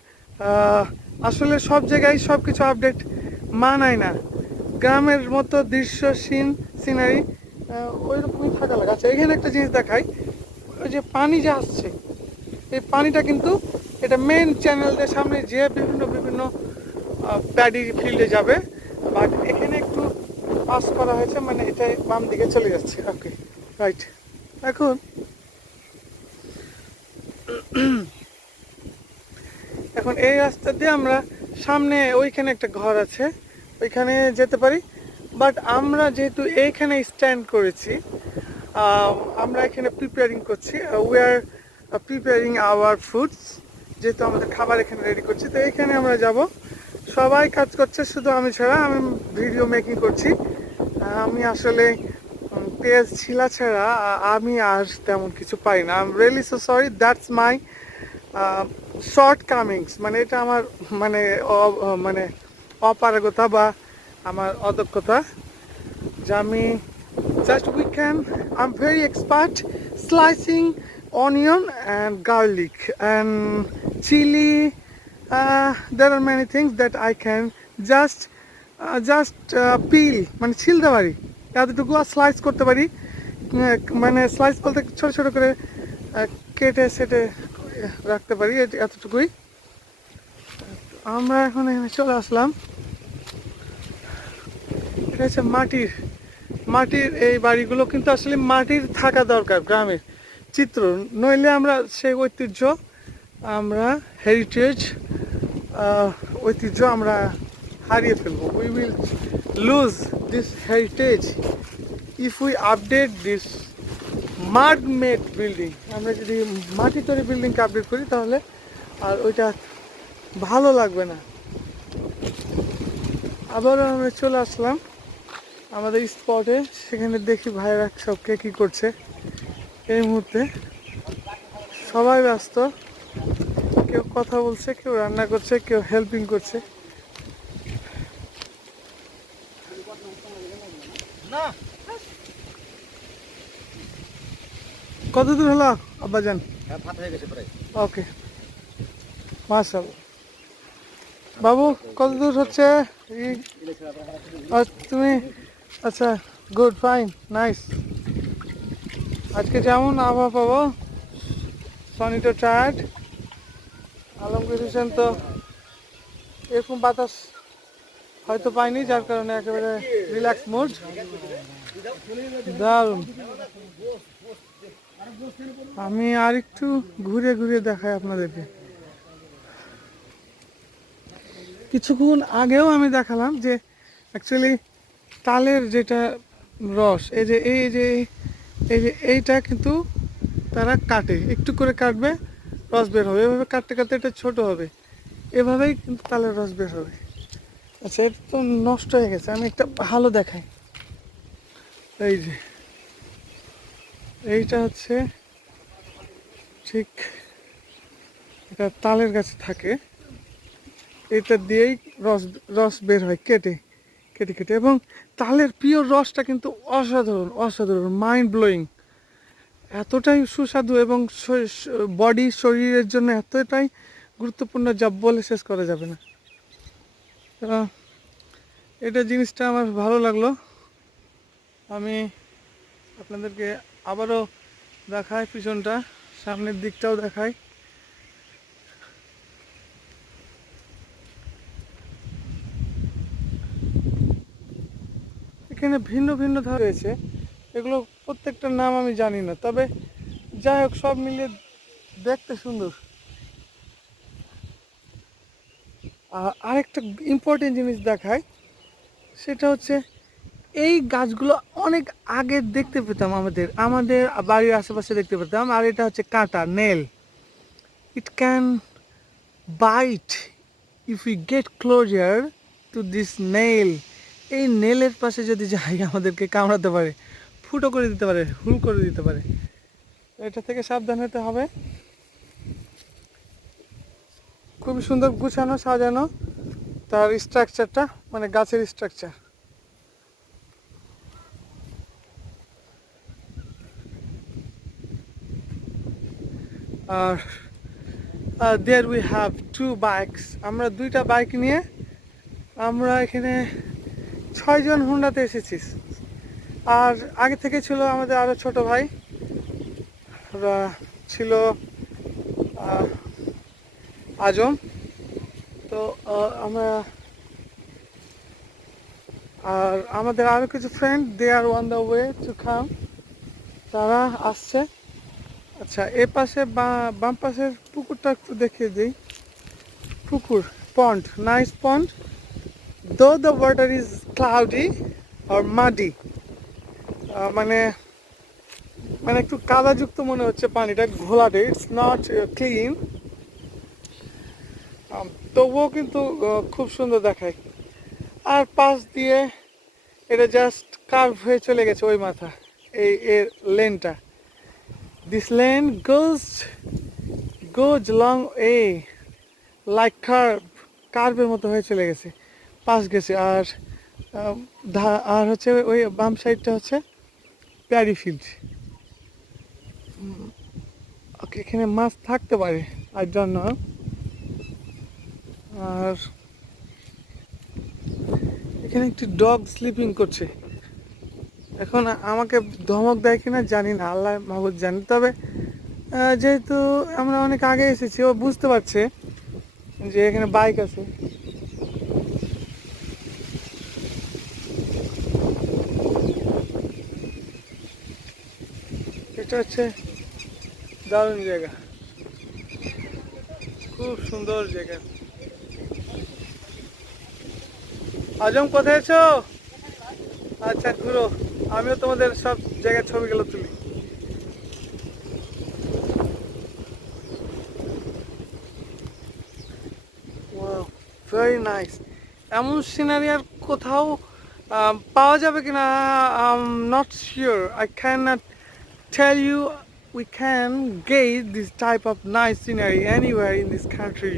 আসলে সব জায়গায় সব কিছু আপডেট মানায় না। গ্রামের মতো দৃশ্য, সিনারি ওই রকমই থাকা লাগে। আচ্ছা, এখানে একটা জিনিস দেখাই, ওই যে পানি যে আসছে, এই পানিটা কিন্তু এটা মেন চ্যানেলদের সামনে যে বিভিন্ন প্যাডি ফিল্ডে যাবে, বাট এখানে একটু পাস করা হয়েছে, মানে এটা বাম দিকে চলে যাচ্ছে। ওকে, রাইট। এখন এই রাস্তা দিয়ে আমরা সামনে, ওইখানে একটা ঘর আছে, ওইখানে যেতে পারি। বাট আমরা যেহেতু এইখানে স্ট্যান্ড করেছি, আমরা এখানে প্রিপেয়ারিং করছি, we are preparing our foods, যেহেতু আমাদের খাবার এখানে রেডি করছি। তো এইখানে আমরা যাব, সবাই কাজ করছে, শুধু আমি ছাড়া। আমি ভিডিও মেকিং করছি। আমি আসলে পেজ ছিলা ছাড়া আমি আর তেমন কিছু পারি না। I am really so sorry, that's my short Cummins, মানে এটা আমার মানে অপারগতা বা আমার অদক্ষতা, যে আমি I'm very expert slicing onion and garlic and chili. There are many things that I can just peel, মানে ছিলতে পারি, এতটুকু স্লাইস করতে পারি। মানে স্লাইস বলতে ছোট ছোট করে কেটে সেটে রাখতে পারি, এতটুকুই। আমরা এখন এখানে চলে আসলাম। এটা হচ্ছে মাটির এই বাড়িগুলো, কিন্তু আসলে মাটির থাকা দরকার গ্রামের চিত্র, নইলে আমরা সেই ঐতিহ্য, আমরা হেরিটেজ ঐতিহ্য আমরা হারিয়ে ফেলবো। We will lose this heritage if we update this মাড made building. আমরা যদি মাটি তৈরি বিল্ডিংকে আপডেট করি, তাহলে আর ওইটা ভালো লাগবে না। আবারও আমরা চলে আসলাম আমাদের স্পটে, সেখানে দেখি ভাইরা সব কে কী করছে। এই মুহূর্তে সবাই ব্যস্ত, কেউ কথা বলছে, কেউ রান্না করছে, কেউ হেল্পিং করছে। কত দূর হলো আব্বাজান? ওকে, মাশাআল্লাহ। বাবু কত দূর হচ্ছে? তুমি আচ্ছা, গুড, ফাইন, নাইস। আজকে যেমন আবহাওয়া পাবো, সনি তো টায়ার্ড, আলমগীর হোসেন তো এরকম বাতাস হয়তো পাইনি, যার কারণে একেবারে রিল্যাক্স মুড। দারুণ। আমি আরেকটু ঘুরে দেখাই আপনাদেরকে। কিছুক্ষণ আগেও আমি দেখালাম যে অ্যাকচুয়ালি তালের যেটা রস, এই যে এইটা কিন্তু তারা কাটে, একটু করে কাটবে, রস বের হবে, এভাবে কাটতে এটা ছোট হবে। এভাবেই কিন্তু তালের রস বের হবে। আচ্ছা, এটা তো নষ্ট হয়ে গেছে, আমি একটা ভালো দেখাই। এই যে এইটা হচ্ছে ঠিক এটা তালের গাছে থাকে, এটা দিয়েই রস রস বের হয় কেটে কেটে কেটে, এবং তালের পিওর রসটা কিন্তু অসাধারণ অসাধারণ, মাইন্ড ব্লোয়িং, এতটাই সুস্বাদু এবং বডি শরীরের জন্য এতটাই গুরুত্বপূর্ণ যা বলে শেষ করা যাবে না। তো এটা জিনিসটা আমার ভালো লাগলো। আমি আপনাদেরকে আবারও দেখাই পিছনটা, সামনের দিকটাও দেখাই। এখানে ভিন্ন ভিন্ন ধারা রয়েছে, এগুলো প্রত্যেকটার নাম আমি জানি না, তবে যাই হোক সব মিলিয়ে দেখতে সুন্দর। আর আরেকটা ইম্পর্টেন্ট জিনিস দেখায়, সেটা হচ্ছে এই গাছগুলো অনেক আগে দেখতে পেতাম, আমাদের আমাদের বাড়ির আশেপাশে দেখতে পেতাম। আর এটা হচ্ছে কাঁটা, nail, it can bite if you get closer to this nail. এই নেলের পাশে যদি যাই আমাদেরকে কামড়াতে পারে, ফুটো করে দিতে পারে, হুল করে দিতে পারে, এটা থেকে সাবধান হতে হবে। খুবই সুন্দর গুছানো সাজানো তার স্ট্রাকচারটা, মানে গাছের স্ট্রাকচার। আর দেয়ার উই হ্যাভ 2 বাইকস, আমরা 2টা বাইক নিয়ে আমরা এখানে 6 জন হুন্ডাতে এসেছি। আর আগে থেকে ছিল আমাদের আরও ছোট ভাই, ওরা ছিল আজম। তো আমরা আর আমাদের আরও কিছু friend, they are on the way to come, তারা আসছে। আচ্ছা, এ পাশে বাম পাশের পুকুরটা একটু দেখিয়ে দিই। পুকুর, পন্ড, nice pond, though the water is cloudy আর মাডি, মানে মানে একটু কাদাযুক্ত মনে হচ্ছে পানিটা, ঘোলাটে, ইটস নট ক্লিন, তবুও কিন্তু খুব সুন্দর দেখায়। আর পাশ দিয়ে এটা জাস্ট কার্ভ হয়ে চলে গেছে ওই মাথা, এই এর লেনটা। This lane goes long a like কার্ভের মতো হয়ে চলে গেছে, পাশ গেছে। আর আর হচ্ছে ওই বাম সাইডটা হচ্ছে প্যাডি ফিল্ড। ওকে, এখানে মাছ থাকতে পারে, আই ডোন্ট নো। আর এখানে একটি ডগ স্লিপিং করছে, এখন আমাকে ধমক দেয় কিনা জানি না, আল্লাহ মাহবুব জানি। তবে যেহেতু আমরা অনেক আগে এসেছি, ও বুঝতে পারছে যে এখানে বাইক আছে। এটা হচ্ছে দারুণ জায়গা, খুব সুন্দর জায়গা। আজম কোথায় আছো? আচ্ছা ঘুরো, আমিও তোমাদের সব জায়গায় ছবিগুলো তুলি। Very nice. এমন সিনারি আর কোথাও পাওয়া যাবে কিনা I am not sure, I can not tell you we can get this type of nice scenery anywhere in this country.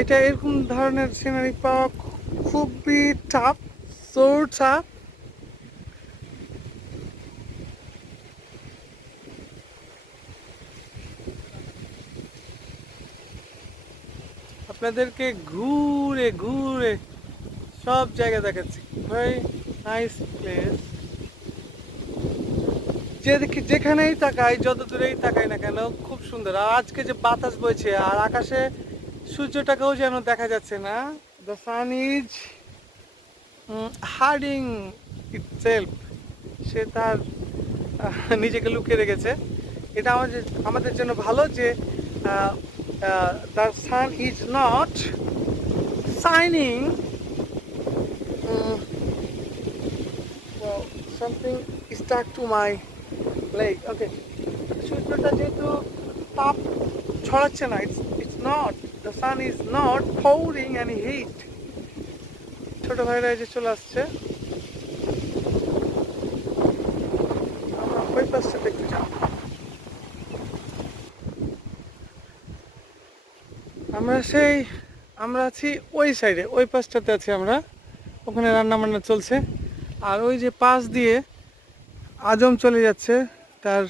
এটা এরকম ধরনের সিনারি পাওয়া খুবই টাফ, সো টাফ। আপনাদেরকে ঘুরে ঘুরে সব জায়গা দেখাচ্ছি, ভেরি নাইস প্লেস। যেখানেই তাকাই, যত দূরেই তাকাই না কেন, খুব সুন্দর। আর আজকে যে বাতাস বইছে, আর আকাশে সূর্যটাকেও যেন দেখা যাচ্ছে না, the sun is hiding itself, সে তার নিজেকে লুকিয়ে রেখেছে। এটা আমাদের জন্য ভালো যে the sun is not shining, something stuck to my leg. Okay, সূর্যটা যেহেতু তাপ ছড়াচ্ছে না, it's not the sun is not pouring any heat. ছোট ভাইরা এই যে চলে আসছে, আমরা ওই পাশটা দেখতে যাব। আমরা আছি ওই সাইডে, ওই পাশটাতে আছি আমরা, ওখানে রান্না বান্না চলছে। আর ওই যে পাশ দিয়ে আজম চলে যাচ্ছে তার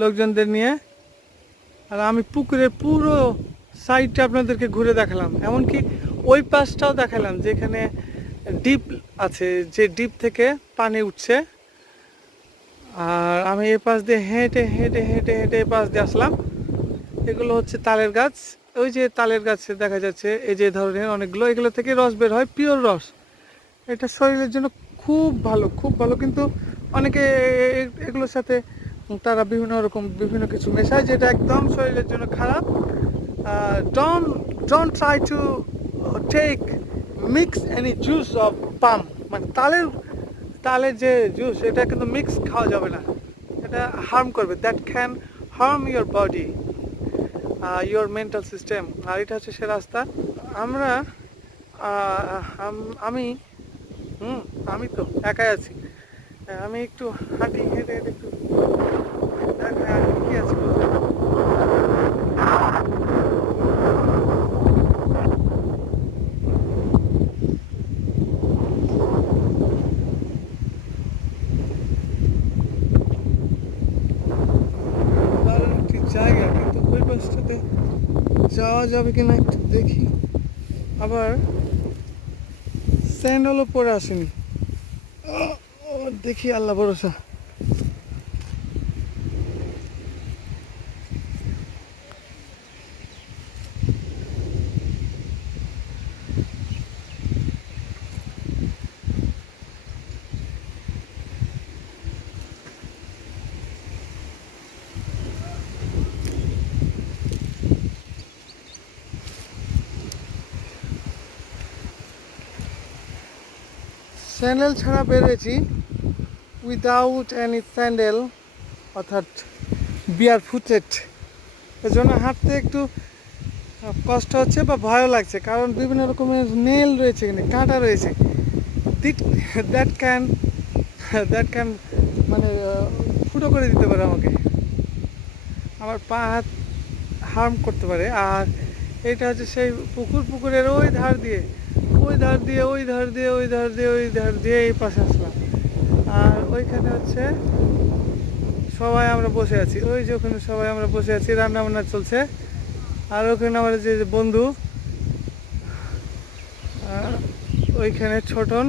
লোকজনদের নিয়ে। আর আমি পুকুরের পুরো সাইডটা আপনাদেরকে ঘুরে দেখালাম, এমনকি ওই পাশটাও দেখালাম যেখানে ডিপ আছে, যে ডিপ থেকে পানি উঠছে। আর আমি এই পাশ দিয়ে হেঁটে হেঁটে হেঁটে হেঁটে এই পাশ দিয়ে আসলাম। এগুলো হচ্ছে তালের গাছ, ওই যে তালের গাছে দেখা যাচ্ছে এই যে ধরনের অনেকগুলো, এগুলো থেকে রস বের হয়, পিওর রস। এটা শরীরের জন্য খুব ভালো, খুব ভালো। কিন্তু অনেকে এগুলোর সাথে তারা বিভিন্ন কিছু মেশায়, যেটা একদম শরীরের জন্য খারাপ। Don't try to take mix any juice of palm, মানে তালের যে জুস, এটা কিন্তু মিক্স খাওয়া যাবে না, এটা হার্ম করবে। That can harm your body, your mental system. আর এটা হচ্ছে সে রাস্তা। আমরা আমি তো একাই আছি, আমি একটু হাঁটি, হেঁটে হেঁটে একটু কি আছে জায়গা, কিন্তু ওই পাশটাতে যাওয়া যাবে কিনা একটু দেখি। আবার স্যান্ডেলও পরে আসেনি, দেখি আল্লাহ ভরসা। স্যান্ডেল ছাড়া বেরিয়েছি, উইদাউট এনি স্যান্ডেল, অর্থাৎ বিয়ার ফুটেড। এর জন্য হাঁটতে একটু কষ্ট হচ্ছে বা ভয়ও লাগছে, কারণ বিভিন্ন রকমের নেল রয়েছে, এখানে কাঁটা রয়েছে। দ্যাট ক্যান মানে ফুটো করে দিতে পারে আমাকে, আমার পা হাত হার্ম করতে পারে। আর এটা হচ্ছে সেই পুকুরের ওই ধার দিয়ে এই পাশে আসলাম। আর ওইখানে হচ্ছে সবাই আমরা বসে আছি, ওই যে ওখানে সবাই আমরা বসে আছি, রান্না বান্না চলছে। আর ওখানে আমার যে বন্ধু, ওইখানে ছোটন,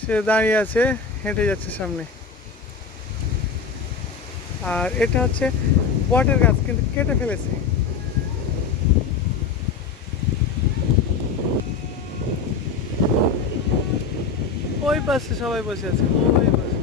সে দাঁড়িয়ে আছে, হেঁটে যাচ্ছে সামনে। আর এটা হচ্ছে বটের গাছ, কিন্তু কেটে ফেলেছে। ওই পাশে সবাই বসে আছে, ওই পাশে।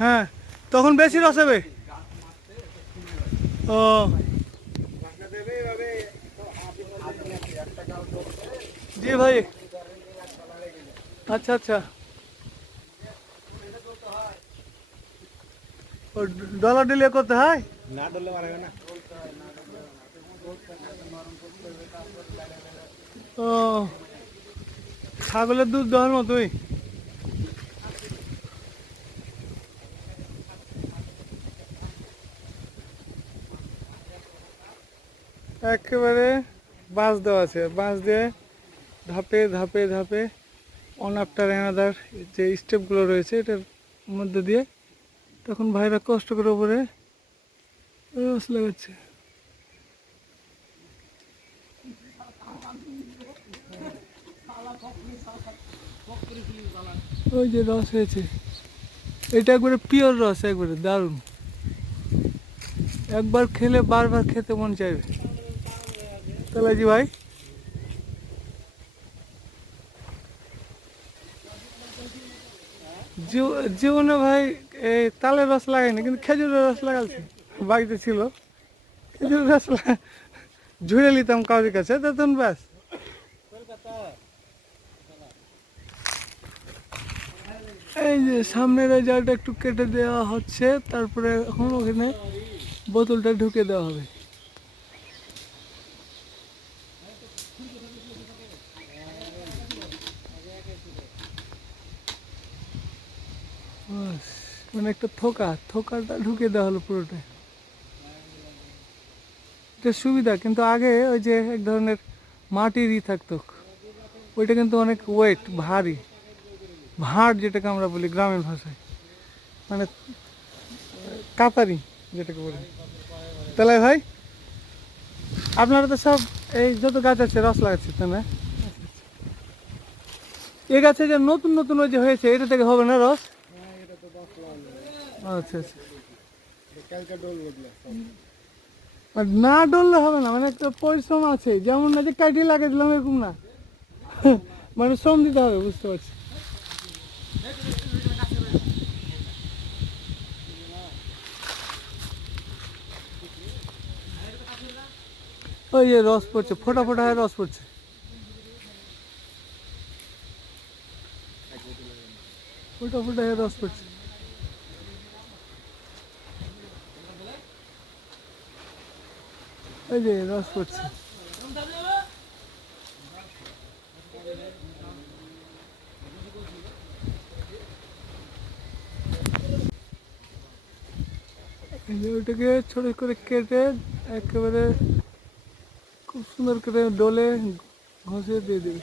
হ্যাঁ, তখন বেশি রস হবে। ও জি ভাই, আচ্ছা আচ্ছা। ও ডলা ডিলে করতে হয় না, ডললে মারবে না। ও ছাগলের দুধ দেওয়ার মতোই। একেবারে বাঁশ দেওয়া আছে, বাঁশ দিয়ে ধাপে ধাপে ধাপে অন আফটার অ্যানাদার যে স্টেপগুলো রয়েছে এটার মধ্যে দিয়ে তখন ভাইরা কষ্ট করে ওপরে রস লাগাচ্ছে। ওই যে রস হয়েছে, এটা একবারে পিওর রস, একবারে দারুণ। একবার খেলে বারবার খেতে মন চাইবে। তাহলে জি ভাই জীবনে ভাই এই তালের রস লাগাইনি, কিন্তু খেজুরের রস লাগাচ্ছি, বাড়িতে ছিল খেজুরের রস ঝুড়ে নিতাম কাউরির কাছে, তখন ব্যাস। এই যে সামনের এই জায়গাটা একটু কেটে দেওয়া হচ্ছে, তারপরে এখন ওখানে বোতলটা ঢুকে দেওয়া হবে। বাস, মানে একটা থোকাটা ঢুকে দেওয়া হলো পুরোটা। এটা সুবিধা, কিন্তু আগে ওই যে এক ধরনের মাটিরই থাকতো, ওইটা কিন্তু অনেক ওয়েট, ভারী, ভাঁড় যেটাকে আমরা বলি গ্রামের ভাষায়, মানে কাতারি যেটাকে বলি। তাহলে ভাই আপনারা তো সব এই যত গাছ আছে রস লাগাচ্ছে, তাই না? এই গাছে যে নতুন নতুন ওই যে হয়েছে, এটা থেকে হবে না রস? আচ্ছা আচ্ছা, আর না ডললে হবে না, মানে একটা পরিশ্রম আছে, যেমন না যে কাটি লাগিয়ে দিলাম এরকম না, মানে শ্রম দিতে হবে, বুঝতে পারছি। ওই যে রস পড়ছে, ফোটা ফোটা হয়ে রস পড়ছে। ফোটা ফোটা হয়ে রস পড়ছে। এই যে রস পড়ছে। ওইটাকে ছোট করে কেটে একেবারে খুব সুন্দর করে ডলে ঘষে দিয়ে দেবে।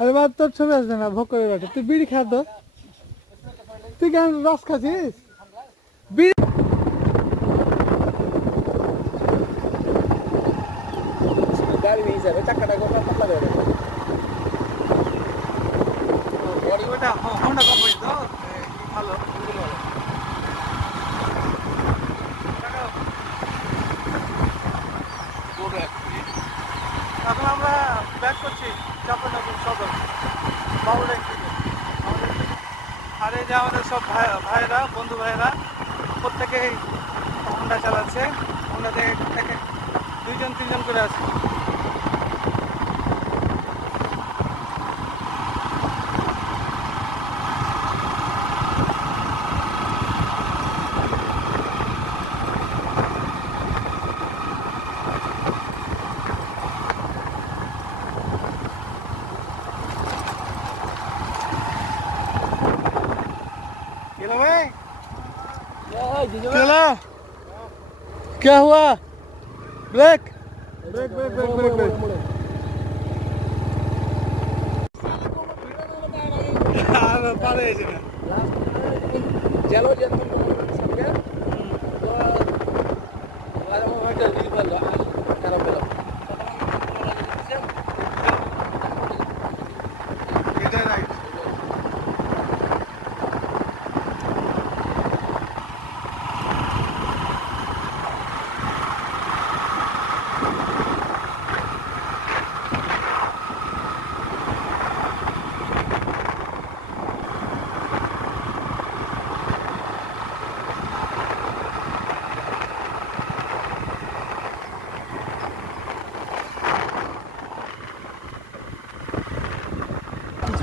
আরে বাদ, তোর ছবি আসবে না, ভোগ করে বেটা, তুই বিড়ি খা তো, তুই কেন রস খাচ্ছিস? বিড়ি গাড়ি হিসাবে চাকাটা গোটা পাতলা করে দেবে। ওটা হোন্ডা কোম্পানি তো, ভালো। এখন আমরা ব্যাক করছি চাপানগর সদর বাবুডাইং থেকে। আর এই যে আমাদের সব ভাইয়েরা, বন্ধু ভাইয়েরা, প্রত্যেকেই হোন্ডা চালাচ্ছে। হোন্ডাতে দুইজন তিনজন করে আছে। चला, क्या हुआ? Break break break break break break पारे चलो जब सब गया तो हमारा मोबाइल जल्दी बंद खराब हो गया। इधर राइट।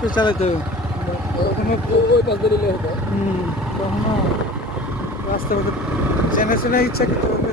पे चालाते हो ওখানে ওই পাশ দিয়ে নিলে হতো। কখনো আসতে হবে জেনে শুনে ইচ্ছা করতে হবে।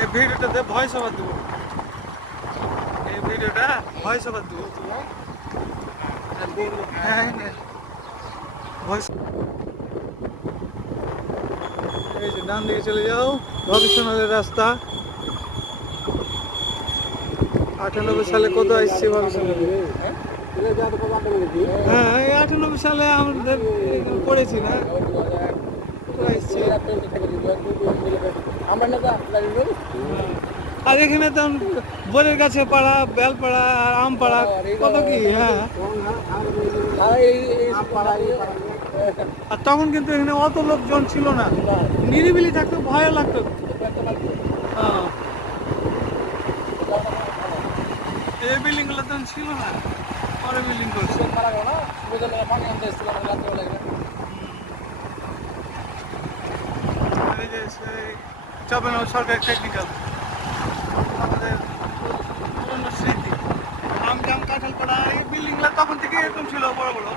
এই ভিডিওটাতে ভয়েস ওভার দেবো, এই ভিডিওটা ভয়েস ওভার দেবো। হ্যাঁ ভয়েস, এই যে ডান দিকে চলে যাও, ভবিষ্যতের রাস্তা। 98 সালে কত আসছে ভবিষ্যতে? হ্যাঁ এই 98 সালে আমাদের এখানে পড়েছি না, কত আসছে। আর এখানে তো বনের গাছে পাড়া, বেলপাড়া আর আম পাড়া কত কি। হ্যাঁ আর তখন কিন্তু এখানে অত লোকজন ছিল না, নিরিবিলি থাকতো, ভয় লাগতো। হ্যাঁ এই বিল্ডিং গুলো তখন ছিল না, পরে বিল্ডিং করছে। এই যে চাপানো সরকারি টেকনিক্যাল, আমাদের পুরনো স্মৃতি। আম জাম কাঁঠাল পাড়া এই বিল্ডিং গুলো তখন থেকে এরকম ছিল, বড় বড়।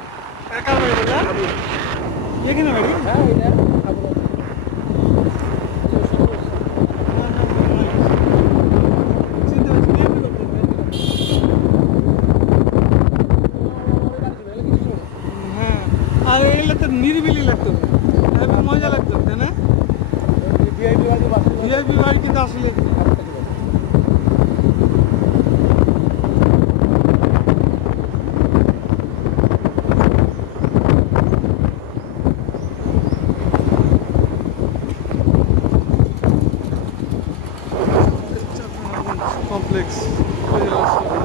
কার বাড়ি বলে এখানে বাড়ি? হ্যাঁ আর এগুলো তো নিরিবিলি লাগতো, মজা লাগতো, তাই না? ভিআইপি বাড়ি কিন্তু আসলে কমপ্লেক্স উপজেলা হাসপাতাল।